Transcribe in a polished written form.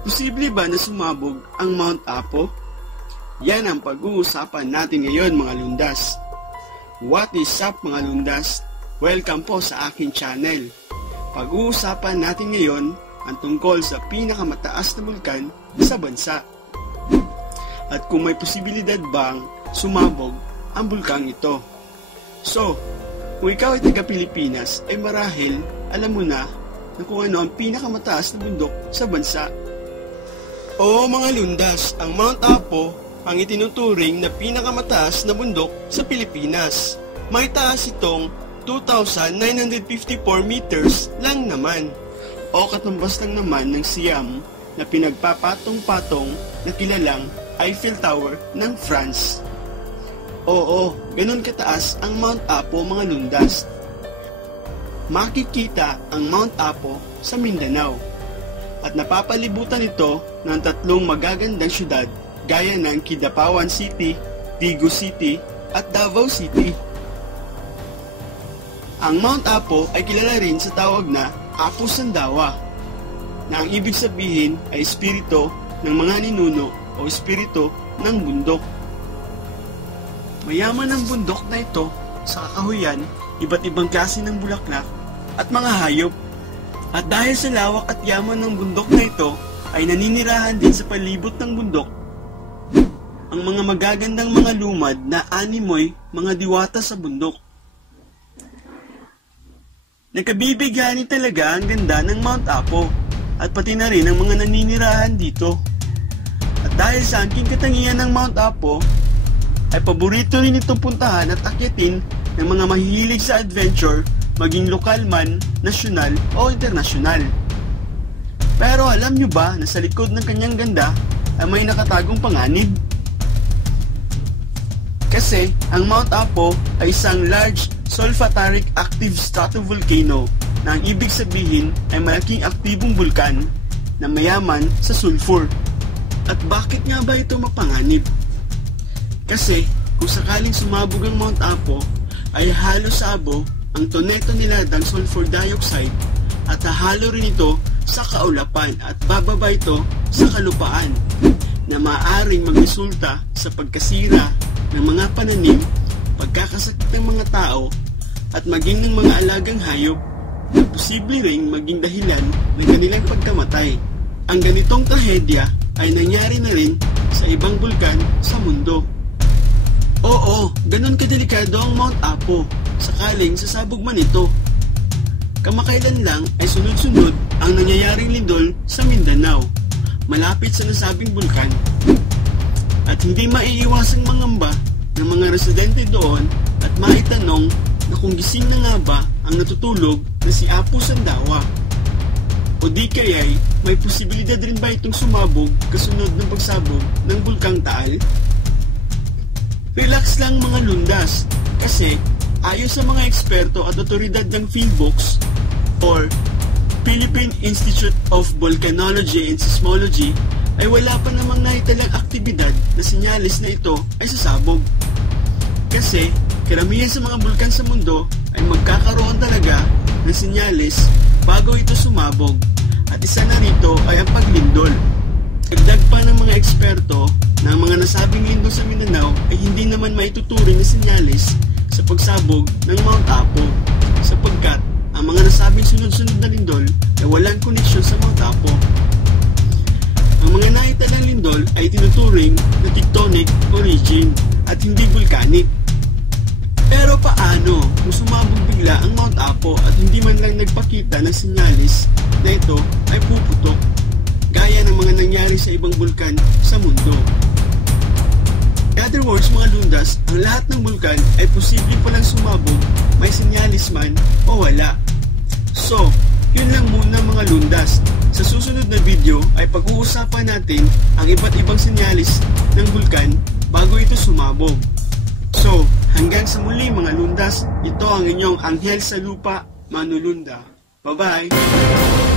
Posible ba na sumabog ang Mount Apo? Yan ang pag-uusapan natin ngayon mga lundas. What is up mga lundas? Welcome po sa aking channel. Pag-uusapan natin ngayon ang tungkol sa pinakamataas na bulkan sa bansa. At kung may posibilidad bang sumabog ang bulkang ito. So, kung ikaw ay taga Pilipinas, ay marahil alam mo na kung ano ang pinakamataas na bundok sa bansa. Oo mga lundas, ang Mount Apo ang itinuturing na pinakamataas na bundok sa Pilipinas. May taas itong 2,954 meters lang naman, o katumbas lang naman ng Siam na pinagpapatong-patong na kilalang Eiffel Tower ng France. Oo, ganun kataas ang Mount Apo mga lundas. Makikita ang Mount Apo sa Mindanao at napapalibutan ito ng tatlong magagandang syudad gaya ng Kidapawan City, Vigo City at Davao City. Ang Mount Apo ay kilala rin sa tawag na Apo Sandawa, na ang ibig sabihin ay espiritu ng mga ninuno o espiritu ng bundok. Mayaman ang bundok na ito sa kakahuyan, iba't ibang klase ng bulaklak at mga hayop. At dahil sa lawak at yaman ng bundok na ito, ay naninirahan din sa palibot ng bundok ang mga magagandang mga lumad na animoy, mga diwata sa bundok. Nagkabibighani talaga ang ganda ng Mount Apo at pati na rin ang mga naninirahan dito. At dahil sa angking katangian ng Mount Apo, ay paborito rin itong puntahan at akyatin ng mga mahihilig sa adventure, maging lokal man, nasyonal o internasyonal. Pero alam nyo ba na sa likod ng kanyang ganda ay may nakatagong panganib? Kasi ang Mount Apo ay isang large sulfuric active stratovolcano na ang ibig sabihin ay malaking aktibong bulkan na mayaman sa sulfur. At bakit nga ba ito mapanganib? Kasi kung sakaling sumabog ang Mount Apo ay halos sabo ang tonne-tonelada ng sulfur dioxide at hahalo rin ito sa kaulapan at bababa ito sa kalupaan na maaaring magresulta sa pagkasira ng mga pananim, pagkakasakit ng mga tao at maging ng mga alagang hayop na posible ring maging dahilan ng kanilang pagkamatay. Ang ganitong trahedya ay nangyari na rin sa ibang bulkan sa mundo. Oo, ganun kadelikado ang Mount Apo sakaling sasabog man ito. Kamakailan lang ay sunod-sunod ang nangyayaring lindol sa Mindanao, malapit sa nasabing bulkan. At hindi maiiwasang mangamba ng mga residente doon at maitanong na kung gising na nga ba ang natutulog na si Apo Sandawa. O di kaya'y may posibilidad rin ba itong sumabog kasunod ng pagsabog ng Bulkang Taal? Relax lang mga lundas, kasi ayon sa mga eksperto at otoridad ng PhilVolcs or Philippine Institute of Volcanology and Seismology ay wala pa namang naitalang aktibidad na sinyalis na ito ay sasabog. Kasi karamihan sa mga bulkan sa mundo ay magkakaroon talaga ng sinyalis bago ito sumabog, at isa na rito ay ang paglindol. Dagdag pa ng mga eksperto na ang mga nasabing lindol sa Mindanao ay hindi naman maituturing na sinyalis sa pagsabog ng Mount Apo, sapagkat ang mga nasabing sunod-sunod na lindol ay walang koneksyon sa Mount Apo. Ang mga naitalang lindol ay tinuturing na tectonic origin at hindi volcanic. Pero paano kung sumabog bigla ang Mount Apo at hindi man lang nagpakita ng sinyalis na ito ay puputok, gaya ng mga nangyari sa ibang bulkan sa mundo? In other words mga lundas, ang lahat ng bulkan ay posible palang sumabog, may sinyalis man o wala. So, yun lang muna mga lundas. Sa susunod na video ay pag-uusapan natin ang iba't ibang sinyalis ng bulkan bago ito sumabog. So, hanggang sa muli mga lundas, ito ang inyong Anghel sa Lupa, Manulunda. Bye-bye!